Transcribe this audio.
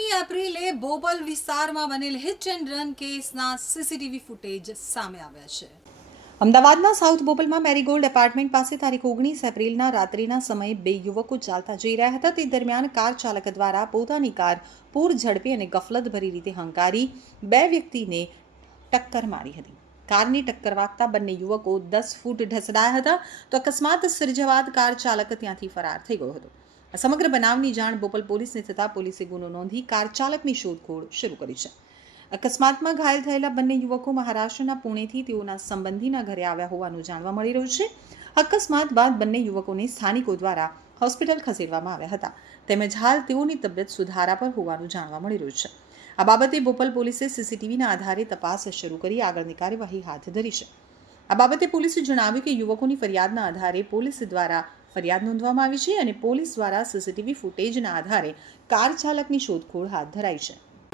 એપ્રિલે બોબલ વિસ્તારમાં બનેલ હિટ એન્ડ રન કેસના સીસીટીવી ફૂટેજ સામે આવ્યા છે. અમદાવાદના સાઉથ બોપલમાં મેરીગોલ્ડ એપાર્ટમેન્ટ પાસે તારીખ ઓગણીસ એપ્રિલના રાત્રિના સમયે બે યુવકો ચાલતા જઈ રહ્યા હતા. તે દરમિયાન કાર ચાલક દ્વારા પોતાની કાર પૂર ઝડપી અને ગફલતભરી રીતે હંકારી બે વ્યક્તિને ટક્કર મારી હતી. કારની ટક્કર વાગતા બંને યુવકો દસ ફૂટ ઢસડાયા હતા તો અકસ્માત સર્જવાદ કાર ચાલક ત્યાંથી ફરાર થઈ ગયો હતો. આ સમગ્ર બનાવની જાણ બોપલ પોલીસને થતાં પોલીસે ગુનો નોંધી કાર ચાલકની શોધખોળ શરૂ કરી છે. અકસ્માતમાં ઘાયલ થયેલા બંને યુવકો મહારાષ્ટ્રના પુણેથી તેઓના સંબંધીના ઘરે આવ્યા હોવાનું જાણવા મળી રહ્યું છે. અકસ્માત બાદ બંને યુવકોને સ્થાનિકો દ્વારા હોસ્પિટલ ખસેડવામાં આવ્યા હતા. તેમજ હાલ તેઓની તબિયત સુધારા પર હોવાનું જાણવા મળી રહ્યું છે. આ બાબતે બોપલ પોલીસે સીસીટીવીના આધારે તપાસ શરૂ કરી આગળની કાર્યવાહી હાથ ધરી છે. આ બાબતે પોલીસે જણાવ્યું કે યુવકોની ફરિયાદના આધારે પોલીસ દ્વારા ફરિયાદ નોંધવામાં આવી છે અને પોલીસ દ્વારા સીસીટીવી ફૂટેજના આધારે કાર ચાલકની શોધખોળ હાથ ધરાઈ છે.